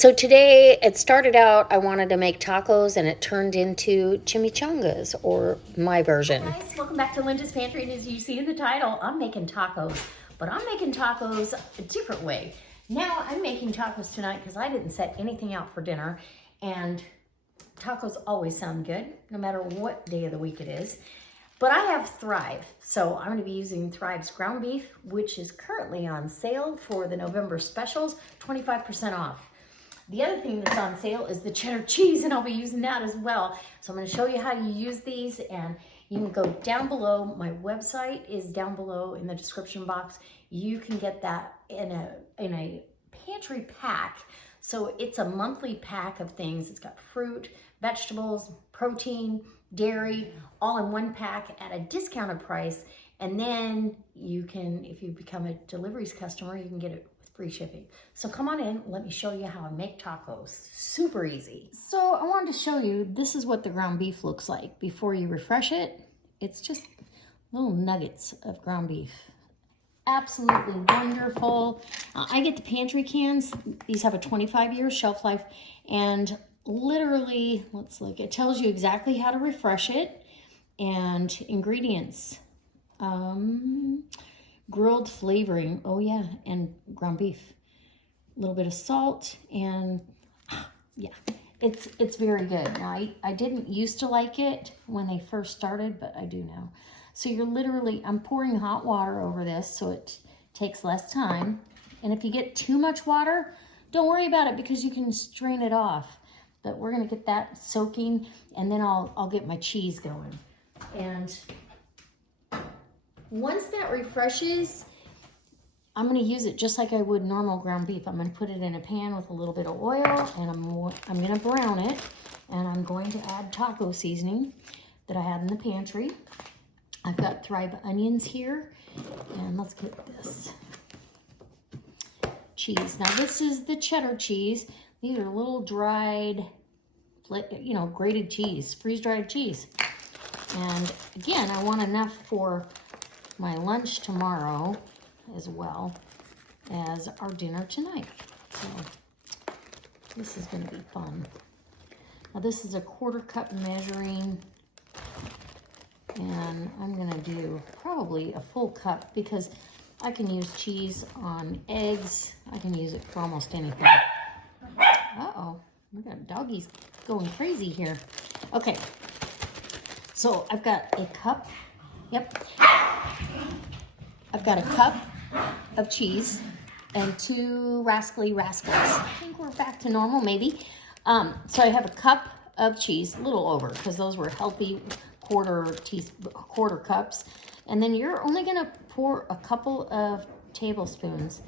So today it started out, I wanted to make tacos and it turned into chimichangas, or my version. Hi guys, welcome back to Linda's Pantry, and as you see in the title, I'm making tacos, but I'm making tacos a different way. Now I'm making tacos tonight because I didn't set anything out for dinner, and tacos always sound good no matter what day of the week it is. But I have Thrive, so I'm going to be using Thrive's ground beef, which is currently on sale for the November specials, 25% off. The other thing that's on sale is the cheddar cheese, and I'll be using that as well. So I'm going to show you how you use these, and you can go down below. My website is down below in the description box. You can get that in a pantry pack. So it's a monthly pack of things. It's got fruit, vegetables, protein, dairy, all in one pack at a discounted price. And then you can, if you become a deliveries customer, you can get it with free shipping. So come on in, let me show you how I make tacos. Super easy. So I wanted to show you, this is what the ground beef looks like before you refresh it. It's just little nuggets of ground beef. Absolutely wonderful. I get the pantry cans. These have a 25-year shelf life, and literally, let's look, it tells you exactly how to refresh it and ingredients. Grilled flavoring, oh yeah, and ground beef. A little bit of salt, and yeah, it's very good. Now, I didn't used to like it when they first started, but I do now. So you're literally, I'm pouring hot water over this so it takes less time. And if you get too much water, don't worry about it because you can strain it off. But we're gonna get that soaking, and then I'll get my cheese going. And once that refreshes, I'm gonna use it just like I would normal ground beef. I'm gonna put it in a pan with a little bit of oil, and I'm gonna brown it, and I'm going to add taco seasoning that I had in the pantry. I've got Thrive onions here, and let's get this cheese. Now this is the cheddar cheese. These are little dried, grated cheese, freeze-dried cheese. And again, I want enough for my lunch tomorrow as well as our dinner tonight. So this is gonna be fun. Now this is a 1/4 cup measuring, and I'm gonna do probably a full cup because I can use cheese on eggs. I can use it for almost anything. Uh-oh, we got doggies going crazy here. Okay, so I've got a cup, I've got a cup of cheese and 2 rascally rascals. I think we're back to normal, maybe. So I have a cup of cheese, a little over, because those were healthy quarter cups. And then you're only gonna pour a couple of tablespoons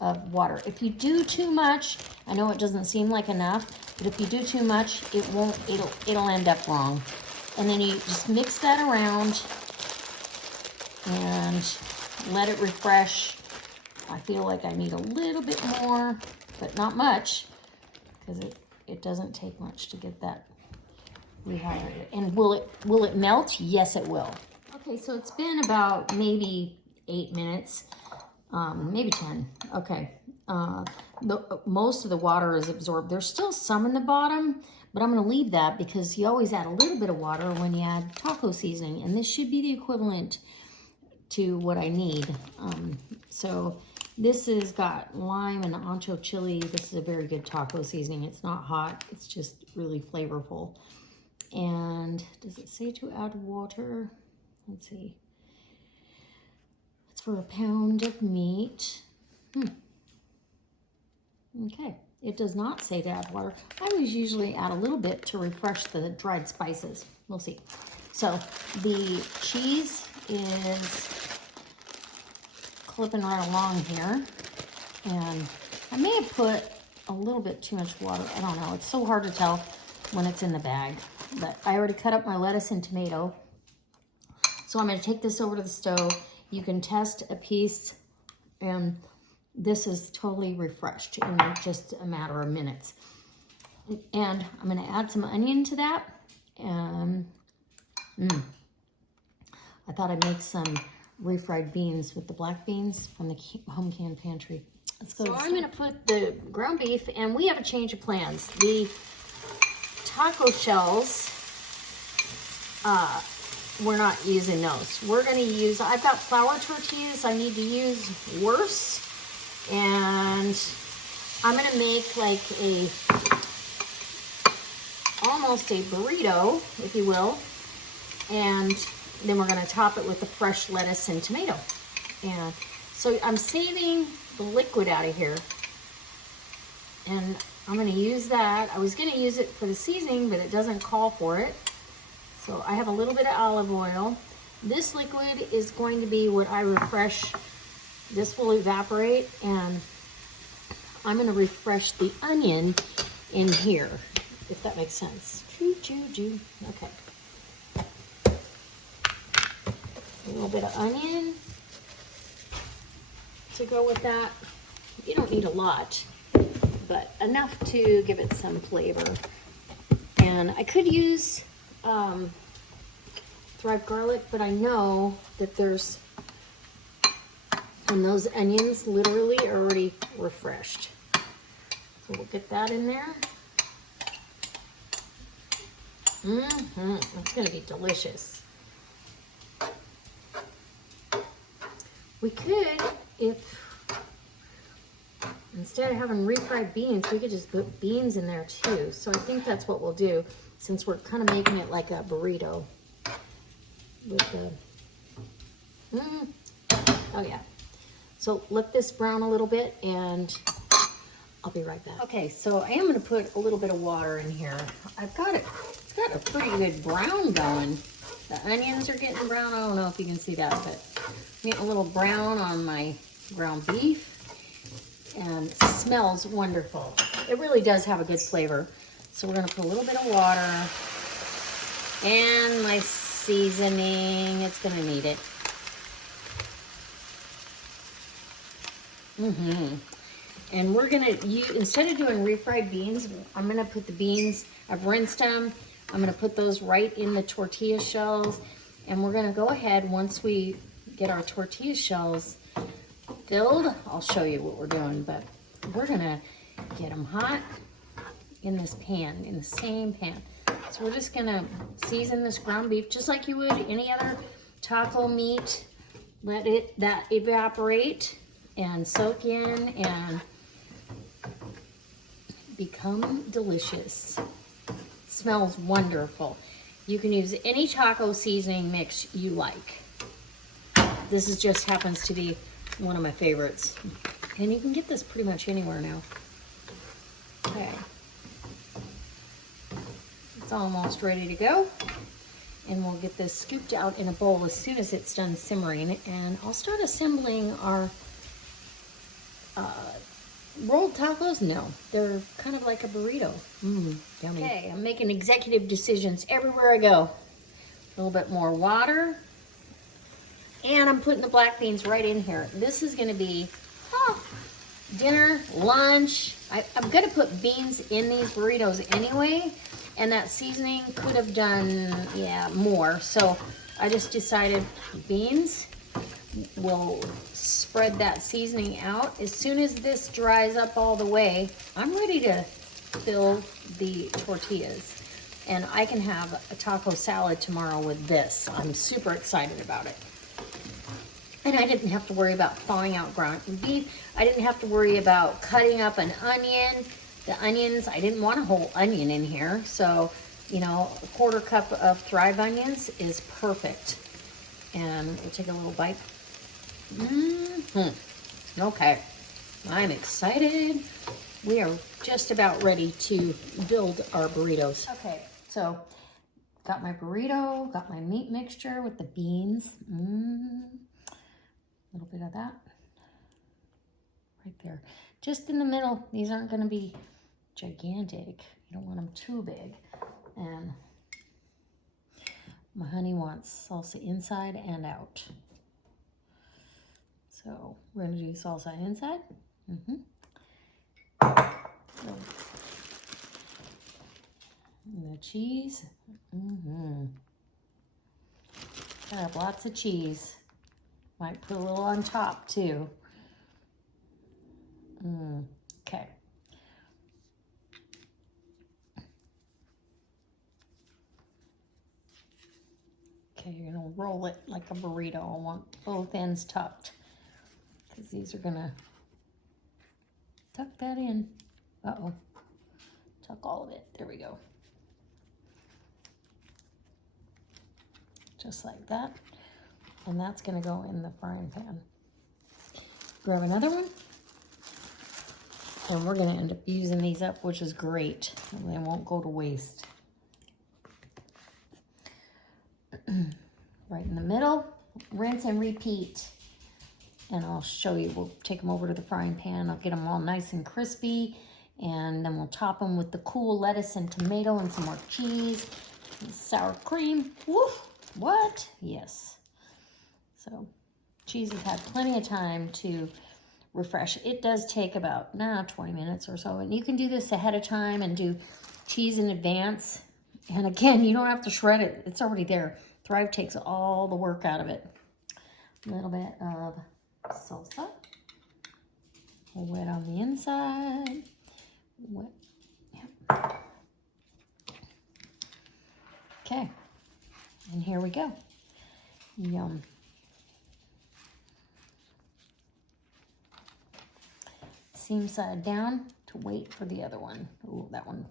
of water. If you do too much, I know it doesn't seem like enough, but if you do too much, it'll end up wrong. And then you just mix that around and let it refresh. I feel like I need a little bit more, but not much, because it doesn't take much to get that rehydrated. And will it melt? Yes, it will. Okay, so it's been about maybe 8 minutes, maybe 10. Okay, most of the water is absorbed. There's still some in the bottom, but I'm gonna leave that because you always add a little bit of water when you add taco seasoning, and this should be the equivalent to what I need. So this has got lime and ancho chili. This is a very good taco seasoning. It's not hot, it's just really flavorful. And does it say to add water? Let's see. It's for a pound of meat. Okay, it does not say to add water. I always usually add a little bit to refresh the dried spices. We'll see. So the cheese is clipping right along here. And I may have put a little bit too much water. I don't know. It's so hard to tell when it's in the bag. But I already cut up my lettuce and tomato. So I'm going to take this over to the stove. You can test a piece, and this is totally refreshed in just a matter of minutes. And I'm going to add some onion to that. And I thought I'd make some refried beans with the black beans from the home canned pantry. So I'm gonna put the ground beef, and we have a change of plans. The taco shells, we're not using those. We're gonna use, I've got flour tortillas I need to use worse, and I'm gonna make like almost a burrito, if you will, and then we're gonna top it with the fresh lettuce and tomato. And so I'm saving the liquid out of here, and I'm gonna use that. I was gonna use it for the seasoning, but it doesn't call for it. So I have a little bit of olive oil. This liquid is going to be what I refresh. This will evaporate, and I'm gonna refresh the onion in here, if that makes sense. Choo. Okay. A little bit of onion to go with that. You don't need a lot, but enough to give it some flavor. And I could use Thrive garlic, but I know that there's, and those onions literally are already refreshed. So we'll get that in there. It's gonna be delicious. We could, if instead of having refried beans, we could just put beans in there too. So I think that's what we'll do, since we're kind of making it like a burrito with the, oh yeah. So let this brown a little bit, and I'll be right back. Okay, so I am gonna put a little bit of water in here. I've got it, it's got a pretty good brown going. The onions are getting brown. I don't know if you can see that, but I'm getting a little brown on my ground beef, and it smells wonderful. It really does have a good flavor. So we're gonna put a little bit of water and my seasoning. It's gonna need it. And we're gonna use, instead of doing refried beans, I'm gonna put the beans, I've rinsed them, I'm gonna put those right in the tortilla shells, and we're gonna go ahead, once we get our tortilla shells filled, I'll show you what we're doing, but we're gonna get them hot in this pan, in the same pan. So we're just gonna season this ground beef just like you would any other taco meat. Let that evaporate and soak in and become delicious. Smells wonderful. You can use any taco seasoning mix you like. This is just happens to be one of my favorites. And you can get this pretty much anywhere now. Okay. It's almost ready to go. And we'll get this scooped out in a bowl as soon as it's done simmering. And I'll start assembling our rolled tacos. No, they're kind of like a burrito. Yummy. Okay, I'm making executive decisions everywhere I go. A little bit more water. And I'm putting the black beans right in here. This is gonna be dinner, lunch. I'm gonna put beans in these burritos anyway, and that seasoning could have done, more. So I just decided beans. We'll spread that seasoning out. As soon as this dries up all the way, I'm ready to fill the tortillas. And I can have a taco salad tomorrow with this. I'm super excited about it. And I didn't have to worry about thawing out ground beef. I didn't have to worry about cutting up an onion. The onions, I didn't want a whole onion in here. So, you know, a 1/4 cup of Thrive onions is perfect. And we'll take a little bite. Okay, I'm excited. We are just about ready to build our burritos. Okay, so got my burrito, got my meat mixture with the beans. A little bit of that right there, just in the middle. These aren't going to be gigantic. You don't want them too big. And my honey wants salsa inside and out. So we're going to do salsa inside. So, the cheese. Gotta have lots of cheese. Might put a little on top too. Okay. Okay, you're gonna roll it like a burrito. I want both ends tucked because these are gonna tuck that in. Uh-oh. Tuck all of it. There we go. Just like that. And that's gonna go in the frying pan. Grab another one. And we're gonna end up using these up, which is great. And they won't go to waste. Right in the middle, rinse and repeat. And I'll show you, we'll take them over to the frying pan. I'll get them all nice and crispy. And then we'll top them with the cool lettuce and tomato and some more cheese. And sour cream. Woof! What? Yes. So, cheese has had plenty of time to refresh. It does take about 20 minutes or so. And you can do this ahead of time and do cheese in advance. And again, you don't have to shred it. It's already there. Thrive takes all the work out of it. A little bit of salsa. Wet on the inside. Wet. Yep. Okay. And here we go. Yum. Seam side down to wait for the other one. Ooh, that one.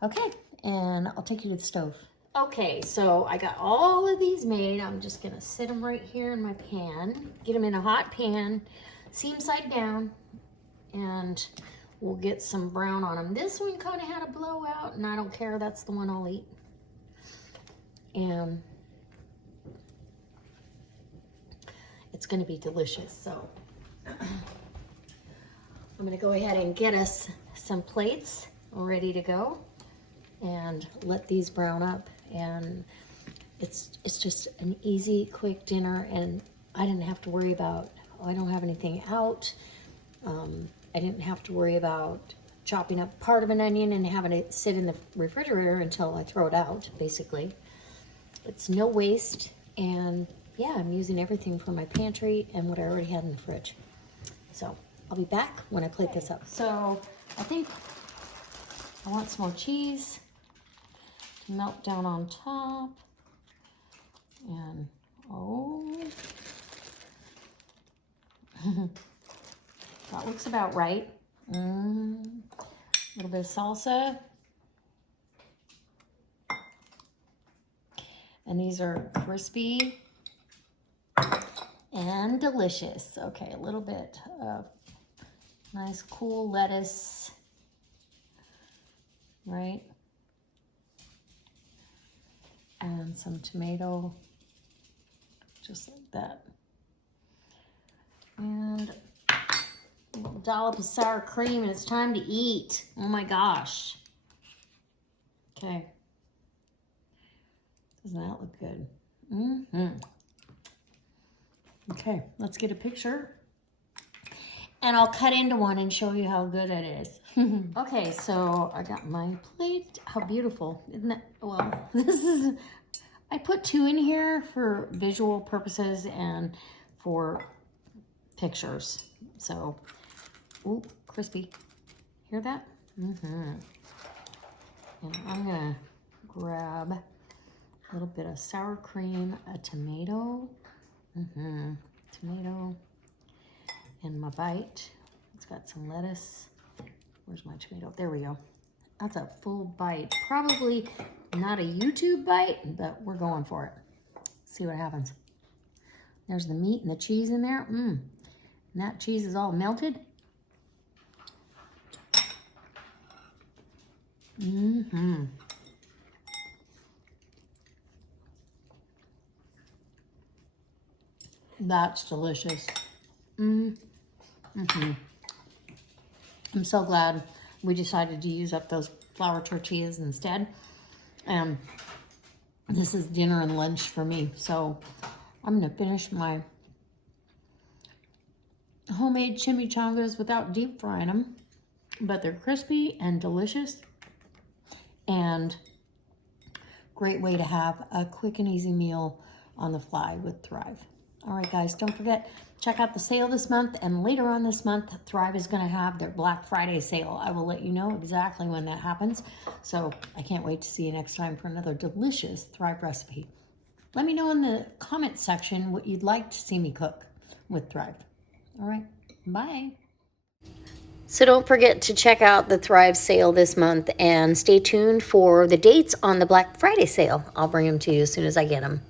Okay, and I'll take you to the stove. Okay, so I got all of these made. I'm just gonna sit them right here in my pan. Get them in a hot pan, seam side down, and we'll get some brown on them. This one kind of had a blowout, and I don't care. That's the one I'll eat. And it's gonna be delicious, so I'm gonna go ahead and get us some plates ready to go and let these brown up. And it's just an easy, quick dinner, and I didn't have to worry about, I don't have anything out. I didn't have to worry about chopping up part of an onion and having it sit in the refrigerator until I throw it out, basically. It's no waste, and yeah, I'm using everything from my pantry and what I already had in the fridge. So I'll be back when I plate this up. So I think I want some more cheese to melt down on top. And that looks about right. A little bit of salsa. And these are crispy and delicious. Okay, a little bit of nice cool lettuce, right? And some tomato, just like that. And a little dollop of sour cream, and it's time to eat. Oh my gosh. Okay. Doesn't that look good? Okay, let's get a picture. And I'll cut into one and show you how good it is. Okay, so I got my plate. How beautiful. Isn't that, well, this is, I put 2 in here for visual purposes and for pictures. So, ooh, crispy. Hear that? And I'm gonna grab a little bit of sour cream, a tomato, tomato, and my bite. It's got some lettuce. Where's my tomato? There we go. That's a full bite. Probably not a YouTube bite, but we're going for it. See what happens. There's the meat and the cheese in there. And that cheese is all melted. That's delicious. I'm so glad we decided to use up those flour tortillas instead. And this is dinner and lunch for me. So I'm gonna finish my homemade chimichangas without deep frying them, but they're crispy and delicious, and great way to have a quick and easy meal on the fly with Thrive. All right, guys, don't forget, check check out the sale this month, and later on this month, Thrive is going to have their Black Friday sale. I will let you know exactly when that happens. So I can't wait to see you next time for another delicious Thrive recipe. Let me know in the comment section what you'd like to see me cook with Thrive. All right, bye. So don't forget to check out the Thrive sale this month and stay tuned for the dates on the Black Friday sale. I'll bring them to you as soon as I get them.